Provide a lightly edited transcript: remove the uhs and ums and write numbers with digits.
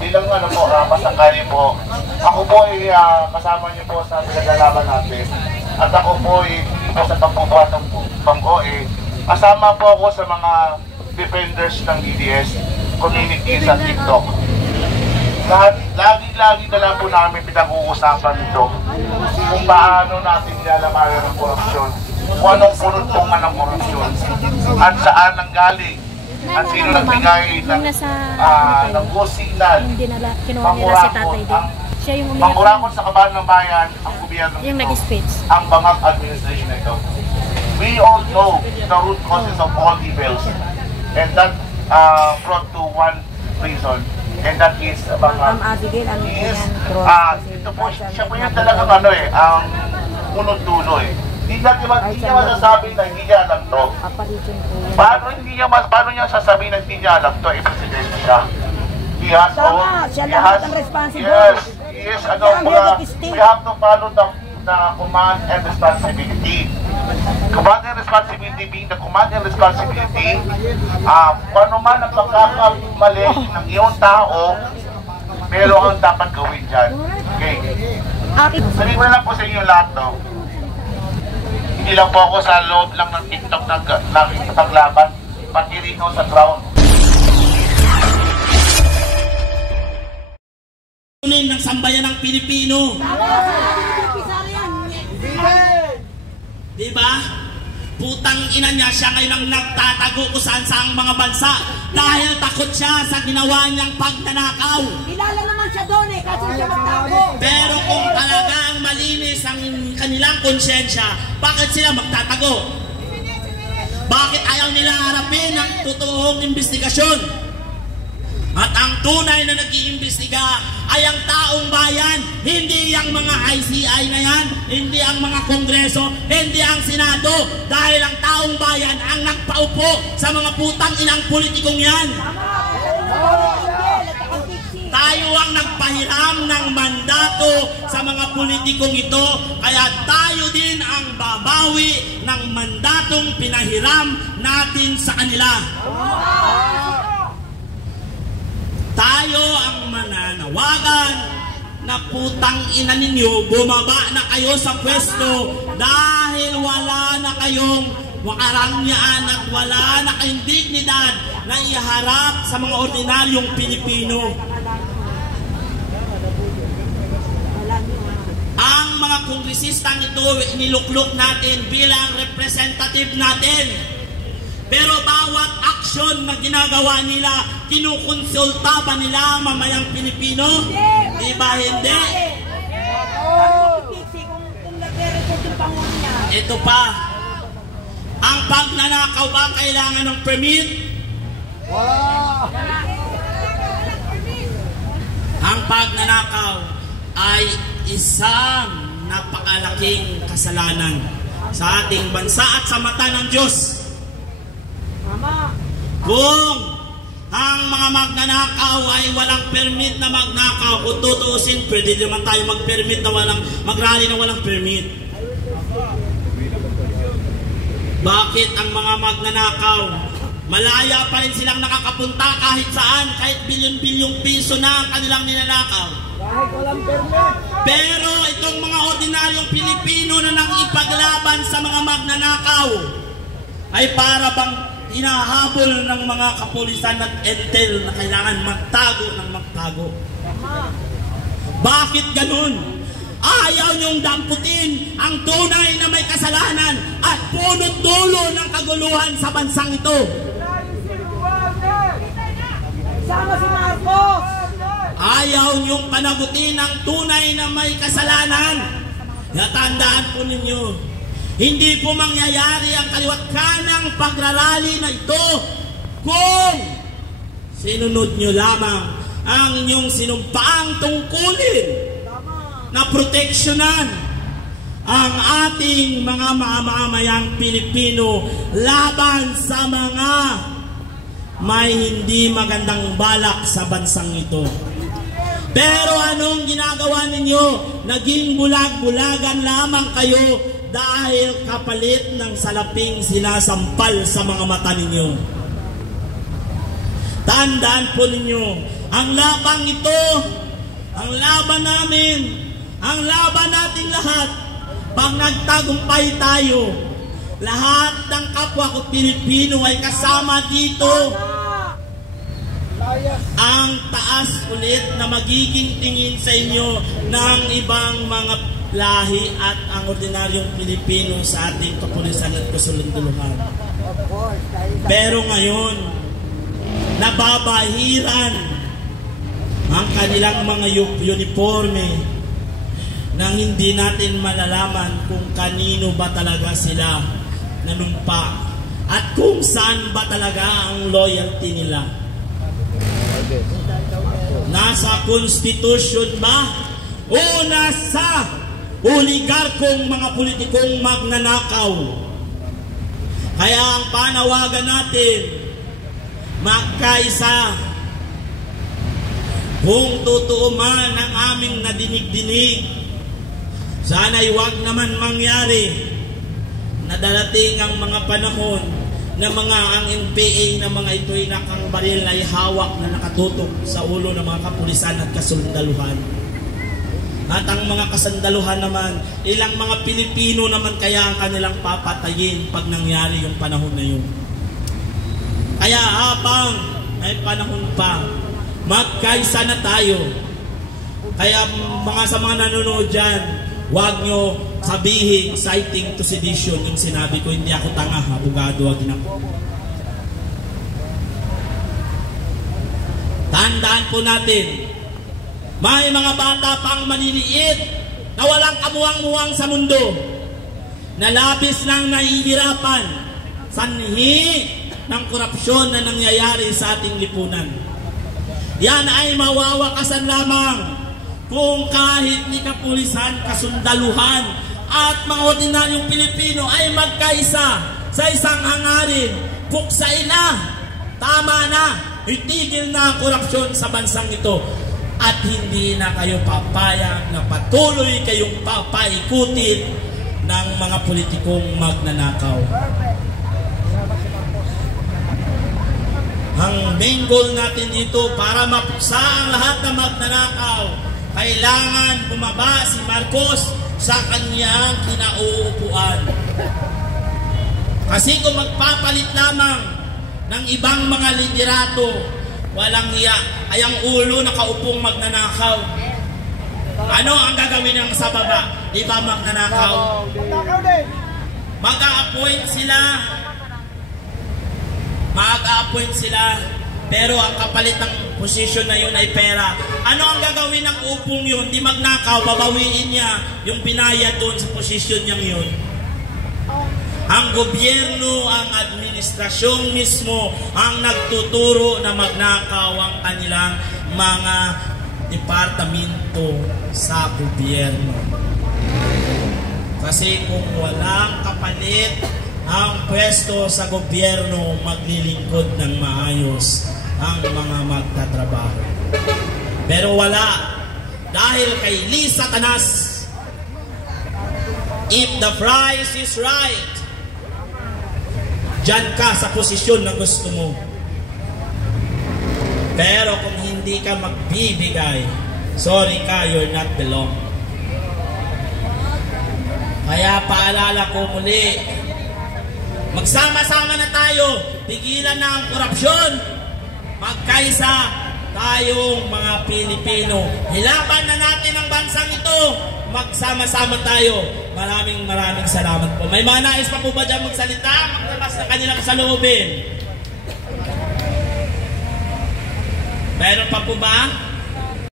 bilang pasakali po, ako po ay kasama niyo po sa pinaglalaban natin. At ako po ay hindi po sa pagbubuhat ng bangko kasama po ako sa mga defenders ng DDS community sa TikTok. Lagi na lang po namin pinag-uusapan ito kung paano natin nilalamayan ng korupsyon, kung anong punot-tungan ng korupsyon, at saan nanggaling, at sino nagbigay ng go signal, mangurakot sa kabahan ng bayan, ang gobyerno ito, ang bangag administration ito. We all know the root causes of all evils, and that brought to one reason. And that is bangag. Ito po, siya po yung talagang ang unod-dulo Hindi niya masasabi na hindi niya alam to. Paano niya sasabihin na hindi niya alam to? Presidente siya. He has yes, we have to follow the command and responsibility. Command and responsibility being the command and responsibility, paano man ang pagkakamali ng iyong tao, pero ang dapat gawin dyan. Okay. Sabihin ko na lang po sa inyo lahat, no? Hindi lang po ako sa loob lang ng TikTok paglaban, pati rin sa ground. Ng sambayan ng Pilipino. Diba? Putang ina niya, siya ngayon ang nagtatago kung saan sa mga bansa dahil takot siya sa ginawa niyang pagnanakaw. Kilala naman siya doon kasi siya magtago. Pero kung talagang malinis ang kanilang konsyensya, bakit sila magtatago? Bakit ayaw nila harapin ang totoong investigasyon? At ang tunay na nag-iimbestiga ay ang taong bayan, hindi ang mga ICI na yan, hindi ang mga kongreso, hindi ang senado, dahil ang taong bayan ang nagpaupo sa mga putang inang politikong yan. Tayo ang nagpahiram ng mandato sa mga politikong ito, kaya tayo din ang babawi ng mandatong pinahiram natin sa kanila. Tayo ang mananawagan na putang ina ninyo, bumaba na kayo sa pwesto dahil wala na kayong makarangyaan at wala na kayong dignidad na iharap sa mga ordinaryong Pilipino. Ang mga kongresistang ito niluklok natin bilang representative natin. Pero bawat aksyon na ginagawa nila, kinukonsulta ba nila mamayang Pilipino? Di ba hindi? Ito pa, ang pagnanakaw ba kailangan ng permit? Ang pagnanakaw ay isang napakalaking kasalanan sa ating bansa at sa mata ng Diyos. Kung ang mga magnanakaw ay walang permit na magnakaw, kung tutuusin, pwede naman tayo mag-permit na mag-rally na walang permit. Bakit ang mga magnanakaw, malaya pa rin silang nakakapunta kahit saan, kahit bilyon-bilyong piso na ang kanilang ninanakaw? Pero itong mga ordinaryong Pilipino na nakipaglaban sa mga magnanakaw ay para bang hinahabol ng mga kapulisan at entel na kailangan magtago ng magtago. Bakit ganun? Ayaw niyong damputin ang tunay na may kasalanan at punot dulo ng kaguluhan sa bansang ito. Sama si Marcos! Ayaw niyong panagutin ang tunay na may kasalanan. Natandaan po ninyo, hindi po mangyayari ang kaliwat kanang pagrarally na ito kung sinunod nyo lamang ang inyong sinumpaang tungkulin na proteksyonan ang ating mga mamamayang Pilipino laban sa mga may hindi magandang balak sa bansang ito. Pero anong ginagawa ninyo? Naging bulag-bulagan lamang kayo dahil kapalit ng salaping sinasampal sa mga mata ninyo. Tandaan po ninyo, Ang labang ito, ang laban namin, ang laban nating lahat. Pag nagtagumpay tayo, lahat ng kapwa ko Pilipino ay kasama dito. Ang taas ulit na magiging tingin sa inyo ng ibang mga lahi at ang ordinaryong Pilipino sa ating kapulisan at kasulunduluhan. Pero ngayon, nababahiran ang kanilang mga uniforme nang hindi natin malalaman kung kanino ba talaga sila nanumpa at kung saan ba talaga ang loyalty nila. Nasa konstitusyon ba o nasa oligarkong mga politikong magnanakaw? Kaya ang panawagan natin, magkaisa. Kung totoo man ang aming nadinig-dinig, sana'y wag naman mangyari na darating ang mga panahon na ang NPA na mga ito'y nakang baril ay hawak na nakatutok sa ulo ng mga kapulisan at kasundaluhan. At ang mga kasandaluhan naman, ilang mga Pilipino naman kaya ang kanilang papatayin pag nangyari yung panahon na yun. Kaya habang may panahon pa, magkaisa na tayo. Kaya sa mga nanonood dyan, huwag nyo sabihin citing to sedition yung sinabi ko. Hindi ako tanga, abogado, wag na ako. Tandaan po natin, may mga bata pang maliliit na walang kamuwang-muwang sa mundo, na labis nang nahihirapan sanhi ng korupsyon na nangyayari sa ating lipunan. Yan ay mawawakasan lamang kung kahit ni kapulisan, kasundaluhan at mga ordinaryong Pilipino ay magkaisa sa isang hangarin. Puksain na, tama na, itigil na ang korupsyon sa bansang ito. At hindi na kayo papayag na patuloy kayong papaikutin ng mga politikong magnanakaw. Ang main goal natin dito para mapuksa ang lahat ng magnanakaw, kailangan bumaba si Marcos sa kanyang kinauupuan. Kasi kung magpapalit lamang ng ibang mga liderato, walang iya, ay ang ulo nakaupong magnanakaw. Ano ang gagawin ng sa baba? Di ba magnanakaw? Mag-a-appoint sila, pero ang kapalit ng posisyon na yun ay pera. Ano ang gagawin ng upong yun? Di magnakaw, babawiin niya yung pinayad doon sa posisyon niyang yun. Ang gobyerno, ang administrasyon mismo ang nagtuturo na magnakaw ang kanilang mga departamento sa gobyerno. Kasi kung walang kapalit ang pwesto sa gobyerno, maglilingkod ng maayos ang mga magtatrabaho. Pero wala. Dahil kay Lisa Tanas, if the price is right, diyan ka sa posisyon na gusto mo. Pero kung hindi ka magbibigay, sorry ka, you're not belong. Kaya paalala ko muli, magsama-sama na tayo, tigilan na ang korupsyon, magkaisa tayong mga Pilipino. Hilaban na natin ang bansang ito, magsama-sama tayo. Maraming salamat po. May mga nais pa po ba dyan magsalita? Maglabas na kanilang saloobin. Meron pa po ba?